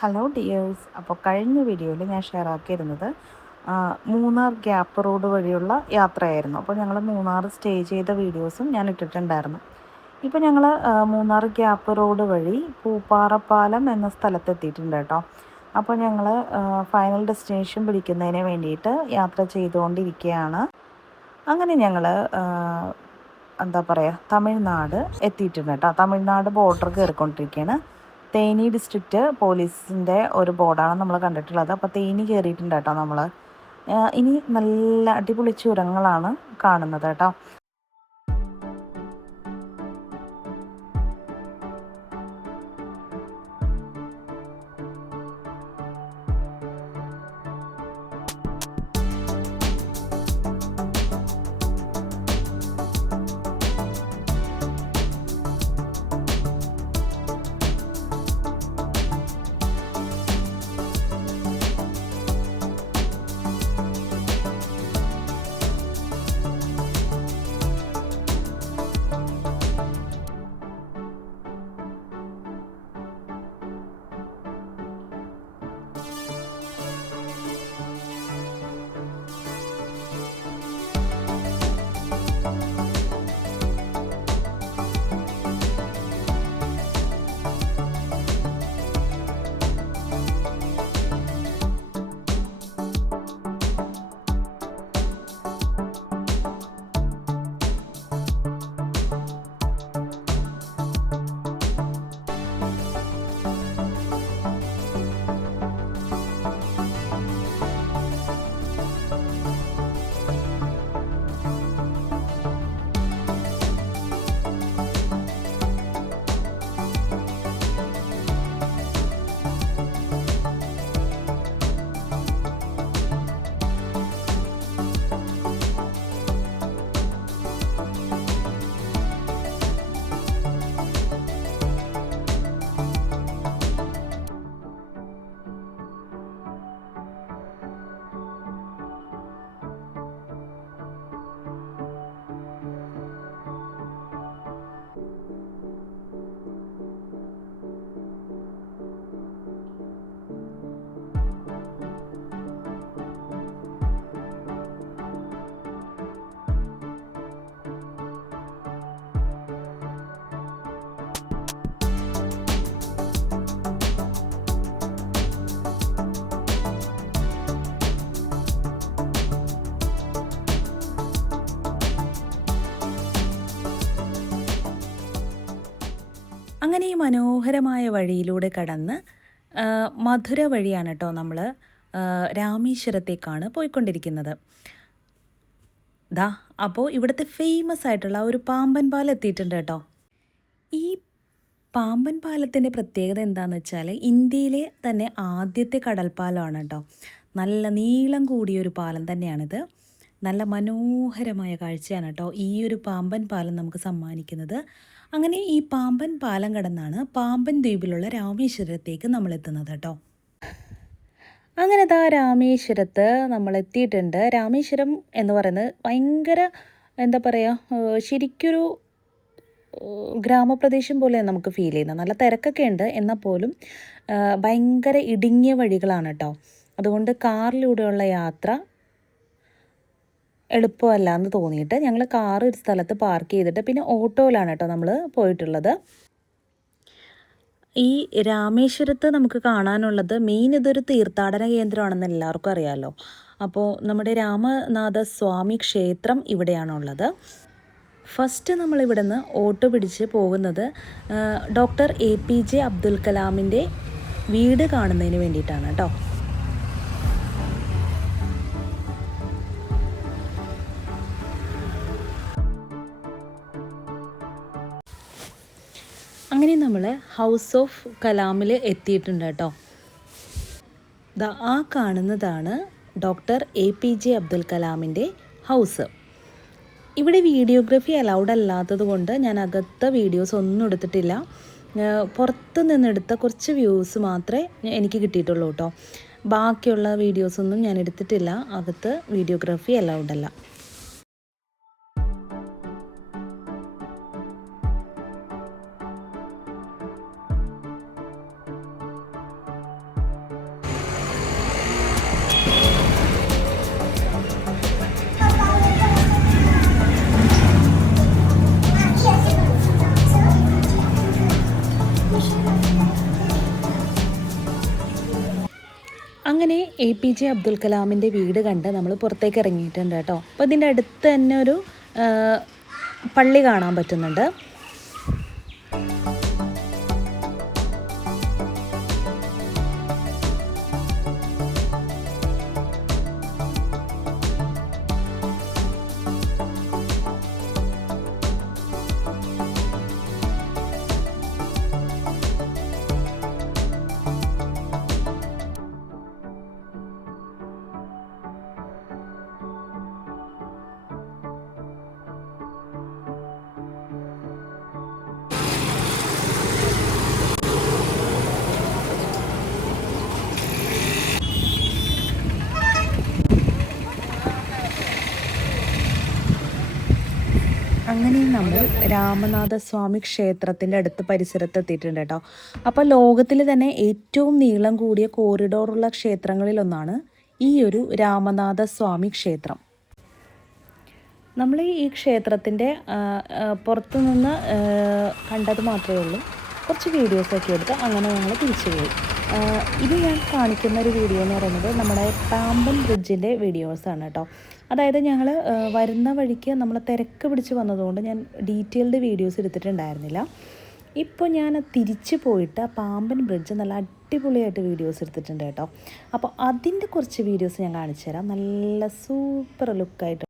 Hello dears. അപ്പോൾ കഴിഞ്ഞ വീഡിയോയിൽ ഞാൻ ഷെയർ ആക്കിയിരുന്നത് മൂന്നാർ ഗ്യാപ്പ് റോഡ് വഴിയുള്ള യാത്രയായിരുന്നു. അപ്പോൾ ഞങ്ങൾ മൂന്നാർ സ്റ്റേ ചെയ്ത വീഡിയോസും ഞാൻ ഇട്ടിട്ടുണ്ടായിരുന്നു. ഇപ്പോൾ ഞങ്ങൾ മൂന്നാർ ഗ്യാപ്പ് റോഡ് വഴി പൂപ്പാറപ്പാലം എന്ന സ്ഥലത്തെത്തിയിട്ടുണ്ട് കേട്ടോ. അപ്പോൾ ഞങ്ങൾ ഫൈനൽ ഡെസ്റ്റിനേഷൻ പിടിക്കുന്നതിന് വേണ്ടിയിട്ട് യാത്ര ചെയ്തുകൊണ്ടിരിക്കുകയാണ്. അങ്ങനെ ഞങ്ങൾ എന്താ പറയുക, തമിഴ്നാട് എത്തിയിട്ടുണ്ട് കേട്ടോ. തമിഴ്നാട് ബോർഡർ കയറിക്കൊണ്ടിരിക്കുകയാണ്. തേനി ഡിസ്ട്രിക്റ്റ് പോലീസിൻ്റെ ഒരു ബോർഡാണ് നമ്മൾ കണ്ടിട്ടുള്ളത്. അപ്പോൾ തേനി കയറിയിട്ടുണ്ട് കേട്ടോ നമ്മൾ. ഇനി നല്ല അടിപൊളി ചുരങ്ങളാണ് കാണുന്നത് കേട്ടോ. അങ്ങനെ ഈ മനോഹരമായ വഴിയിലൂടെ കടന്ന് മധുര വഴിയാണ് കേട്ടോ നമ്മൾ രാമേശ്വരത്തേക്കാണ് പോയിക്കൊണ്ടിരിക്കുന്നത്. അപ്പോൾ ഇവിടുത്തെ ഫേമസ് ആയിട്ടുള്ള ഒരു പാമ്പൻ പാലം എത്തിയിട്ടുണ്ട് കേട്ടോ. ഈ പാമ്പൻ പാലത്തിൻ്റെ പ്രത്യേകത എന്താണെന്ന് വെച്ചാൽ ഇന്ത്യയിലെ തന്നെ ആദ്യത്തെ കടൽപ്പാലമാണ് കേട്ടോ. നല്ല നീളം കൂടിയൊരു പാലം തന്നെയാണിത്. നല്ല മനോഹരമായ കാഴ്ചയാണ് കേട്ടോ ഈ ഒരു പാമ്പൻ പാലം നമുക്ക് സമ്മാനിക്കുന്നത്. അങ്ങനെ ഈ പാമ്പൻ പാലം കടന്നാണ് പാമ്പൻ ദ്വീപിലുള്ള രാമേശ്വരത്തേക്ക് നമ്മൾ എത്തുന്നത് കേട്ടോ. അങ്ങനെ രാമേശ്വരത്ത് നമ്മൾ എത്തിയിട്ടുണ്ട്. രാമേശ്വരം എന്ന് പറയുന്നത് ഭയങ്കര എന്താ പറയുക, ശരിക്കൊരു ഗ്രാമപ്രദേശം പോലെ നമുക്ക് ഫീൽ ചെയ്യുന്നത്. നല്ല തിരക്കൊക്കെ ഉണ്ട്, എന്നാൽ പോലും ഭയങ്കര ഇടുങ്ങിയ വഴികളാണ് കേട്ടോ. അതുകൊണ്ട് കാറിലൂടെയുള്ള യാത്ര എളുപ്പമല്ല എന്ന് തോന്നിയിട്ട് ഞങ്ങൾ കാർ ഒരു സ്ഥലത്ത് പാർക്ക് ചെയ്തിട്ട് പിന്നെ ഓട്ടോയിലാണ് കേട്ടോ നമ്മൾ പോയിട്ടുള്ളത്. ഈ രാമേശ്വരത്ത് നമുക്ക് കാണാനുള്ളത് മെയിൻ ഇതൊരു തീർത്ഥാടന കേന്ദ്രമാണെന്ന് എല്ലാവർക്കും അറിയാമല്ലോ. അപ്പോൾ നമ്മുടെ രാമനാഥ സ്വാമി ക്ഷേത്രം ഇവിടെയാണുള്ളത്. ഫസ്റ്റ് നമ്മളിവിടെ നിന്ന് ഓട്ടോ പിടിച്ച് പോകുന്നത് ഡോക്ടർ APJ അബ്ദുൽ കലാമിൻ്റെ വീട് കാണുന്നതിന് വേണ്ടിയിട്ടാണ് കേട്ടോ. അങ്ങനെ നമ്മൾ ഹൗസ് ഓഫ് കലാമിൽ എത്തിയിട്ടുണ്ട് കേട്ടോ. ആ കാണുന്നതാണ് ഡോക്ടർ APJ അബ്ദുൽ കലാമിൻ്റെ ഹൗസ്. ഇവിടെ വീഡിയോഗ്രാഫി അലൗഡ് അല്ലാത്തത് കൊണ്ട് ഞാൻ അകത്തെ വീഡിയോസ് ഒന്നും എടുത്തിട്ടില്ല. പുറത്ത് നിന്നെടുത്ത കുറച്ച് വ്യൂസ് മാത്രമേ എനിക്ക് കിട്ടിയിട്ടുള്ളൂ കേട്ടോ. ബാക്കിയുള്ള വീഡിയോസൊന്നും ഞാൻ എടുത്തിട്ടില്ല. അകത്ത് വീഡിയോഗ്രാഫി അലൗഡ് അല്ല. അങ്ങനെ APJ അബ്ദുൽ കലാമിൻ്റെ വീട് കണ്ട് നമ്മൾ പുറത്തേക്ക് ഇറങ്ങിയിട്ടുണ്ട് കേട്ടോ. അപ്പോൾ ഇതിൻ്റെ അടുത്ത് തന്നെ ഒരു പള്ളി കാണാൻ പറ്റുന്നുണ്ട്. അങ്ങനെ നമ്മൾ രാമനാഥസ്വാമി ക്ഷേത്രത്തിൻ്റെ അടുത്ത് പരിസരത്ത് എത്തിയിട്ടുണ്ട് കേട്ടോ. അപ്പോൾ ലോകത്തിൽ തന്നെ ഏറ്റവും നീളം കൂടിയ കോറിഡോറുള്ള ക്ഷേത്രങ്ങളിലൊന്നാണ് ഈ ഒരു രാമനാഥസ്വാമി ക്ഷേത്രം. നമ്മൾ ഈ ക്ഷേത്രത്തിൻ്റെ പുറത്തു നിന്ന് കണ്ടത് മാത്രമേ ഉള്ളൂ. കുറച്ച് വീഡിയോസൊക്കെ എടുത്ത് അങ്ങനെ ഞങ്ങൾ തിരിച്ചു പോയി. ഇത് ഞാൻ കാണിക്കുന്ന ഒരു വീഡിയോ എന്ന് പറയുന്നത് നമ്മുടെ പാമ്പൻ ബ്രിഡ്ജിൻ്റെ വീഡിയോസാണ് കേട്ടോ. അതായത് ഞങ്ങൾ വരുന്ന വഴിക്ക് നമ്മൾ തിരക്ക് പിടിച്ച് വന്നതുകൊണ്ട് ഞാൻ ഡീറ്റെയിൽഡ് വീഡിയോസ് എടുത്തിട്ടുണ്ടായിരുന്നില്ല. ഇപ്പോൾ ഞാൻ തിരിച്ച് പോയിട്ട് പാമ്പൻ ബ്രിഡ്ജ് നല്ല അടിപൊളിയായിട്ട് വീഡിയോസ് എടുത്തിട്ടുണ്ട് കേട്ടോ. അപ്പോൾ അതിൻ്റെ കുറച്ച് വീഡിയോസ് ഞാൻ കാണിച്ചു തരാം. നല്ല സൂപ്പർ ലുക്കായിട്ട്.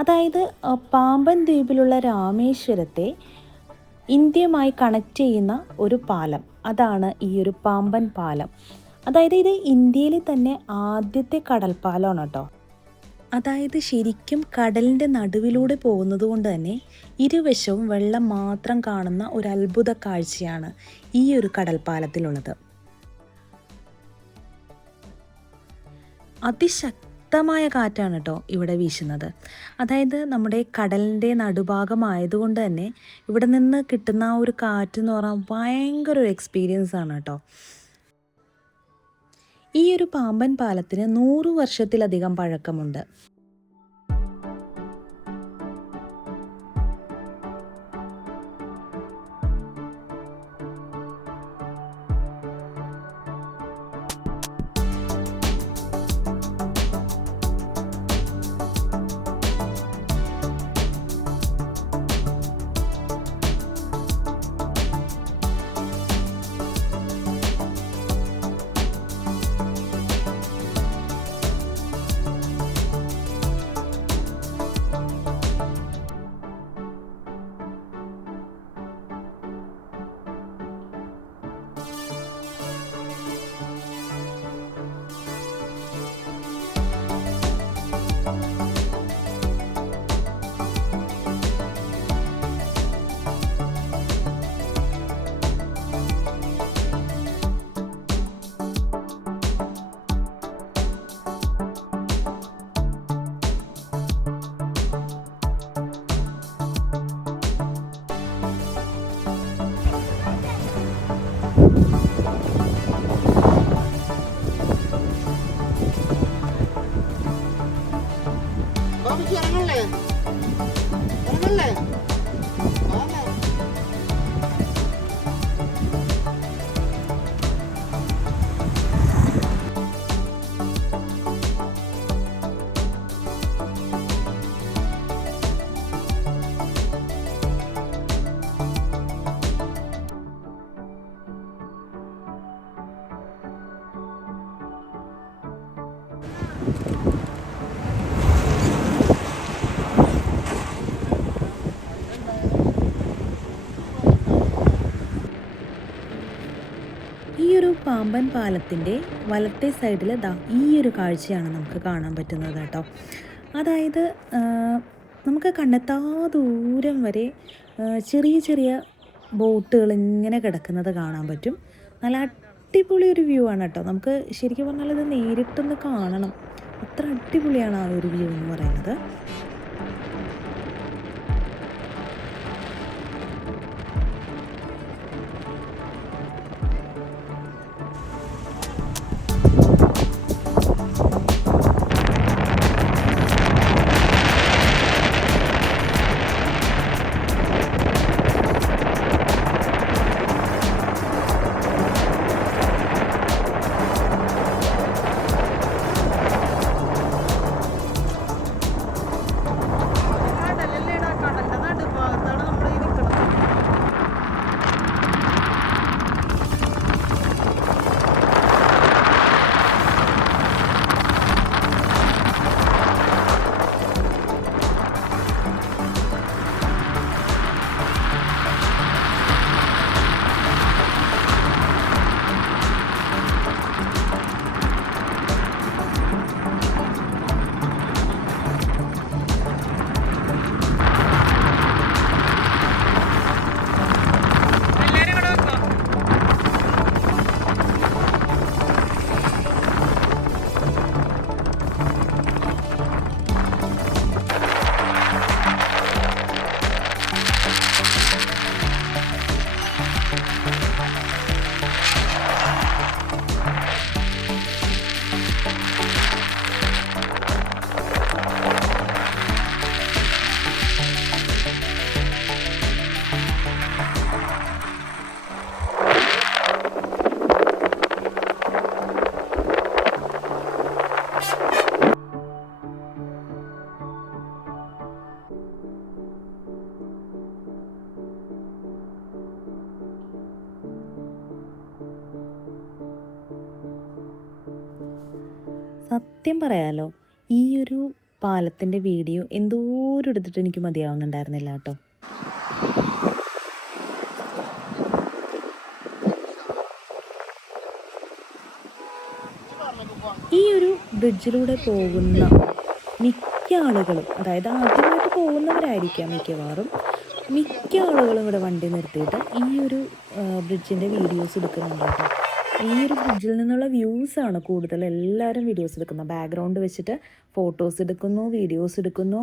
അതായത് പാമ്പൻ ദ്വീപിലുള്ള രാമേശ്വരത്തെ ഇന്ത്യയുമായി കണക്റ്റ് ചെയ്യുന്ന ഒരു പാലം, അതാണ് ഈ ഒരു പാമ്പൻ പാലം. അതായത് ഇത് ഇന്ത്യയിലെ തന്നെ ആദ്യത്തെ കടൽപ്പാലമാണ് കേട്ടോ. അതായത് ശരിക്കും കടലിൻ്റെ നടുവിലൂടെ പോകുന്നത് കൊണ്ട് തന്നെ ഇരുവശവും വെള്ളം മാത്രം കാണുന്ന ഒരു അത്ഭുത കാഴ്ചയാണ് ഈ ഒരു കടൽപ്പാലത്തിലുള്ളത്. അതിശക്തമായ കാറ്റാണ് കേട്ടോ ഇവിടെ വീശുന്നത്. അതായത് നമ്മുടെ കടലിൻ്റെ നടുഭാഗമായതുകൊണ്ട് തന്നെ ഇവിടെ നിന്ന് കിട്ടുന്ന ആ ഒരു കാറ്റ് എന്ന് പറഞ്ഞാൽ ഭയങ്കര ഒരു എക്സ്പീരിയൻസ് ആണ് കേട്ടോ. ഈ ഒരു പാമ്പൻ പാലത്തിന് 100 വർഷത്തിലധികം പഴക്കമുണ്ട്. പാമ്പൻ പാലത്തിൻ്റെ വലത്തെ സൈഡിൽ ഈ ഒരു കാഴ്ചയാണ് നമുക്ക് കാണാൻ പറ്റുന്നത് കേട്ടോ. അതായത് നമുക്ക് കണ്ണെത്താ ദൂരം വരെ ചെറിയ ചെറിയ ബോട്ടുകൾ ഇങ്ങനെ കിടക്കുന്നത് കാണാൻ പറ്റും. നല്ല അടിപൊളി ഒരു വ്യൂ ആണ് കേട്ടോ. നമുക്ക് ശരിക്കും പറഞ്ഞാൽ ഇത് നേരിട്ടൊന്ന് കാണണം, അത്ര അടിപൊളിയാണ് ആ ഒരു വ്യൂ എന്ന് പറയുന്നത്. സത്യം പറയാലോ, ഈ ഒരു പാലത്തിൻ്റെ വീഡിയോ എന്തോരം എടുത്തിട്ട് എനിക്ക് മതിയാവുന്നുണ്ടായിരുന്നില്ല കേട്ടോ. ഈ ഒരു ബ്രിഡ്ജിലൂടെ പോകുന്ന മിക്ക ആളുകളും, അതായത് ആദ്യമായിട്ട് പോകുന്നവരായിരിക്കാം മിക്കവാറും, മിക്ക ആളുകളും ഇവിടെ വണ്ടി നിർത്തിയിട്ട് ഈ ഒരു ബ്രിഡ്ജിൻ്റെ വീഡിയോസ് എടുക്കുന്നുണ്ട് കേട്ടോ. ഈ ഒരു ബ്രിഡ്ജിൽ നിന്നുള്ള വ്യൂസാണ് കൂടുതൽ എല്ലാവരും വീഡിയോസ് എടുക്കുന്നത്. ബാക്ക്ഗ്രൗണ്ട് വെച്ചിട്ട് ഫോട്ടോസ് എടുക്കുന്നു, വീഡിയോസ് എടുക്കുന്നു.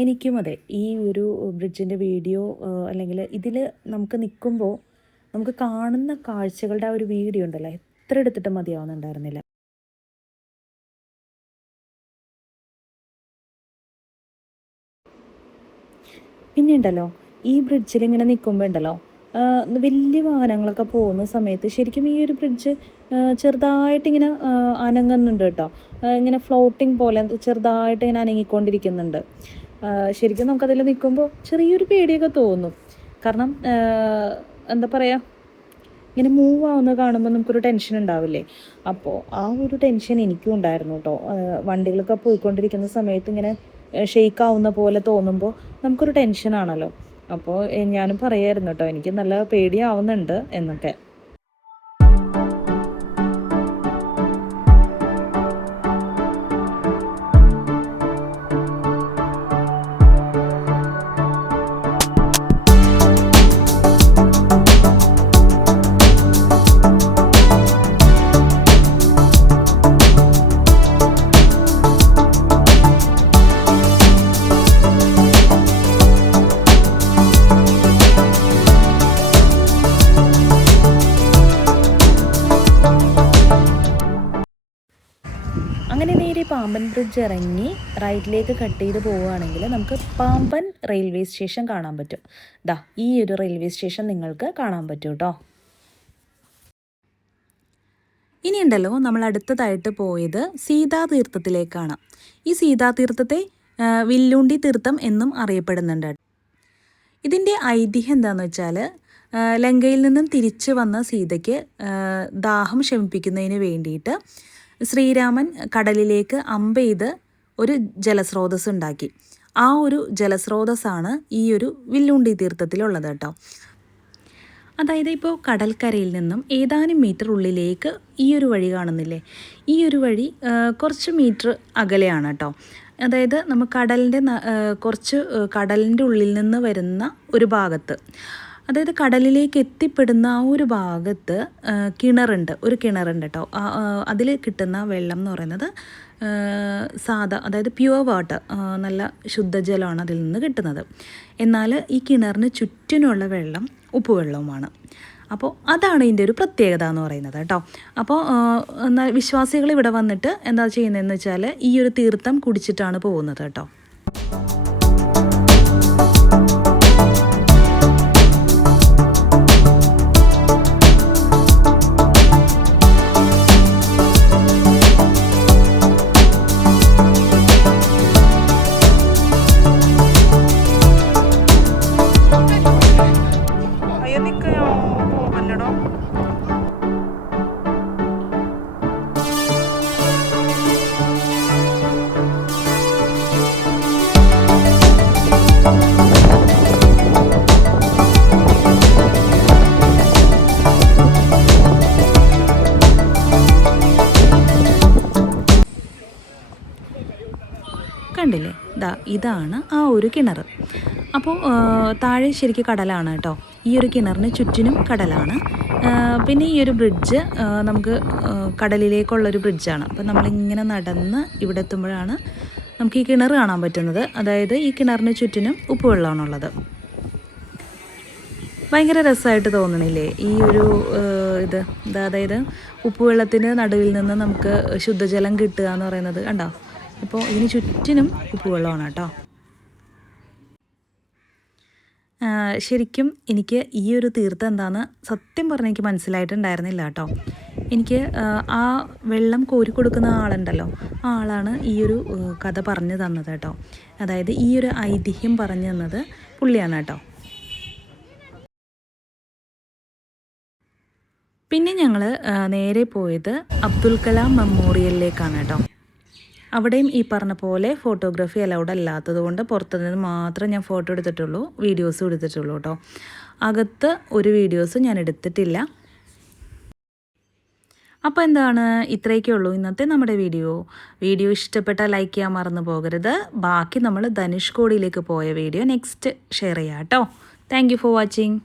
എനിക്കും അതെ, ഈ ഒരു ബ്രിഡ്ജിൻ്റെ വീഡിയോ അല്ലെങ്കിൽ ഇതിൽ നമുക്ക് നിൽക്കുമ്പോൾ നമുക്ക് കാണുന്ന കാഴ്ചകളുടെ ആ ഒരു വീഡിയോ ഉണ്ടല്ലോ, എത്ര എടുത്തിട്ട് മതിയാവുന്നുണ്ടായിരുന്നില്ല. പിന്നെ ഉണ്ടല്ലോ, ഈ ബ്രിഡ്ജിൽ ഇങ്ങനെ നിൽക്കുമ്പോൾ ഉണ്ടല്ലോ, വലിയ വാഹനങ്ങളൊക്കെ പോകുന്ന സമയത്ത് ശരിക്കും ഈ ഒരു ബ്രിഡ്ജ് ചെറുതായിട്ടിങ്ങനെ അനങ്ങുന്നുണ്ട് കേട്ടോ. ഇങ്ങനെ ഫ്ലോട്ടിങ് പോലെ ചെറുതായിട്ട് ഇങ്ങനെ അനങ്ങിക്കൊണ്ടിരിക്കുന്നുണ്ട്. ശരിക്കും നമുക്കതിൽ നിൽക്കുമ്പോൾ ചെറിയൊരു പേടിയൊക്കെ തോന്നും. കാരണം എന്താ പറയുക, ഇങ്ങനെ മൂവ് ആവുന്നത് കാണുമ്പോൾ നമുക്കൊരു ടെൻഷൻ ഉണ്ടാവില്ലേ. അപ്പോൾ ആ ഒരു ടെൻഷൻ എനിക്കും ഉണ്ടായിരുന്നു കേട്ടോ. വണ്ടികളൊക്കെ പോയിക്കൊണ്ടിരിക്കുന്ന സമയത്ത് ഇങ്ങനെ ഷെയ്ക്ക് ആവുന്ന പോലെ തോന്നുമ്പോൾ നമുക്കൊരു ടെൻഷനാണല്ലോ. അപ്പോൾ ഞാനും പറയായിരുന്നു കേട്ടോ, എനിക്ക് നല്ല പേടിയാവുന്നുണ്ട് എന്നൊക്കെ. അങ്ങനെ നേരെ പാമ്പൻ ബ്രിഡ്ജ് ഇറങ്ങി റൈറ്റിലേക്ക് കട്ട് ചെയ്ത് പോവുകയാണെങ്കിൽ നമുക്ക് പാമ്പൻ റെയിൽവേ സ്റ്റേഷൻ കാണാൻ പറ്റും. ഈ ഒരു റെയിൽവേ സ്റ്റേഷൻ നിങ്ങൾക്ക് കാണാൻ പറ്റും കേട്ടോ. ഇനിയുണ്ടല്ലോ, നമ്മൾ അടുത്തതായിട്ട് പോയത് സീതാതീർത്ഥത്തിലേക്കാണ്. ഈ സീതാതീർത്ഥത്തെ വില്ലുണ്ടി തീർത്ഥം എന്നും അറിയപ്പെടുന്നുണ്ട്. ഇതിൻ്റെ ഐതിഹ്യം എന്താണെന്ന് വെച്ചാൽ, ലങ്കയിൽ നിന്നും തിരിച്ചു വന്ന സീതയ്ക്ക് ദാഹം ശമിപ്പിക്കുന്നതിന് വേണ്ടിയിട്ട് ശ്രീരാമൻ കടലിലേക്ക് അമ്പെയ്ത് ഒരു ജലസ്രോതസ് ഉണ്ടാക്കി. ആ ഒരു ജലസ്രോതസ്സാണ് ഈ ഒരു വില്ലുണ്ടി തീർത്ഥത്തിലുള്ളത് കേട്ടോ. അതായത് ഇപ്പോൾ കടൽക്കരയിൽ നിന്നും ഏതാനും മീറ്റർ ഉള്ളിലേക്ക് ഈ ഒരു വഴി കാണുന്നില്ലേ, ഈ ഒരു വഴി കുറച്ച് മീറ്റർ അകലെയാണ് കേട്ടോ. അതായത് നമ്മൾ കുറച്ച് കടലിൻ്റെ ഉള്ളിൽ നിന്ന് വരുന്ന ഒരു ഭാഗത്ത്, അതായത് കടലിലേക്ക് എത്തിപ്പെടുന്ന ആ ഒരു ഭാഗത്ത് ഒരു കിണറുണ്ട് കേട്ടോ. അതിൽ കിട്ടുന്ന വെള്ളം എന്ന് പറയുന്നത് അതായത് പ്യുവർ വാട്ടർ, നല്ല ശുദ്ധജലമാണ് അതിൽ നിന്ന് കിട്ടുന്നത്. എന്നാൽ ഈ കിണറിന് ചുറ്റിനുള്ള വെള്ളം ഉപ്പുവെള്ളവുമാണ്. അപ്പോൾ അതാണ് ഇതിൻ്റെ ഒരു പ്രത്യേകത എന്ന് പറയുന്നത് കേട്ടോ. അപ്പോൾ വിശ്വാസികൾ ഇവിടെ വന്നിട്ട് എന്താ ചെയ്യുന്നതെന്ന് വെച്ചാൽ ഈ ഒരു തീർത്ഥം കുടിച്ചിട്ടാണ് പോകുന്നത് കേട്ടോ. കണ്ടില്ലേ, ഇതാണ് ആ ഒരു കിണർ. അപ്പോൾ താഴെ ശരിക്കും കടലാണ് കേട്ടോ. ഈ ഒരു കിണറിന് ചുറ്റിനും കടലാണ്. പിന്നെ ഈ ഒരു ബ്രിഡ്ജ് നമുക്ക് കടലിലേക്കുള്ളൊരു ബ്രിഡ്ജാണ്. അപ്പോൾ നമ്മളിങ്ങനെ നടന്ന് ഇവിടെ എത്തുമ്പോഴാണ് നമുക്ക് ഈ കിണർ കാണാൻ പറ്റുന്നത്. അതായത് ഈ കിണറിന് ചുറ്റിനും ഉപ്പുവെള്ളമാണുള്ളത്. ഭയങ്കര രസമായിട്ട് തോന്നണില്ലേ ഈ ഒരു അതായത് ഉപ്പുവെള്ളത്തിന് നടുവിൽ നിന്ന് നമുക്ക് ശുദ്ധജലം കിട്ടുക എന്ന് പറയുന്നത്. കണ്ടോ, ഇപ്പോൾ ഇതിന് ചുറ്റിനും ഉപ്പുവെള്ളമാണ് കേട്ടോ. ശരിക്കും എനിക്ക് ഈ ഒരു തീർത്ഥം എന്താണെന്ന് സത്യം പറഞ്ഞാൽ എനിക്ക് മനസ്സിലായിട്ടുണ്ടായിരുന്നില്ല കേട്ടോ. എനിക്ക് ആ വെള്ളം കോരി കൊടുക്കുന്ന ആളുണ്ടല്ലോ, ആ ആളാണ് ഈ ഒരു കഥ പറഞ്ഞു തന്നത് കേട്ടോ. അതായത് ഈ ഒരു ഐതിഹ്യം പറഞ്ഞു തന്നത് പുള്ളിയാണ് കേട്ടോ. പിന്നെ ഞങ്ങൾ നേരെ പോയത് അബ്ദുൽ കലാം മെമ്മോറിയലിലേക്കാണ് കേട്ടോ. അവിടെയും ഈ പറഞ്ഞ പോലെ ഫോട്ടോഗ്രാഫി അലൗഡ് അല്ലാത്തത് കൊണ്ട് പുറത്തുനിന്ന് മാത്രം ഞാൻ ഫോട്ടോ എടുത്തിട്ടുള്ളൂ, വീഡിയോസും എടുത്തിട്ടുള്ളൂ കേട്ടോ. അകത്ത് ഒരു വീഡിയോസും ഞാൻ എടുത്തിട്ടില്ല. അപ്പോൾ എന്താണ്, ഇത്രയൊക്കെ ഉള്ളൂ ഇന്നത്തെ നമ്മുടെ വീഡിയോ ഇഷ്ടപ്പെട്ടാൽ ലൈക്ക് ചെയ്യാൻ മറന്നു പോകരുത്. ബാക്കി നമ്മൾ ധനുഷ്കോടിയിലേക്ക് പോയ വീഡിയോ നെക്സ്റ്റ് ഷെയർ ചെയ്യാം കേട്ടോ. Thank you for watching.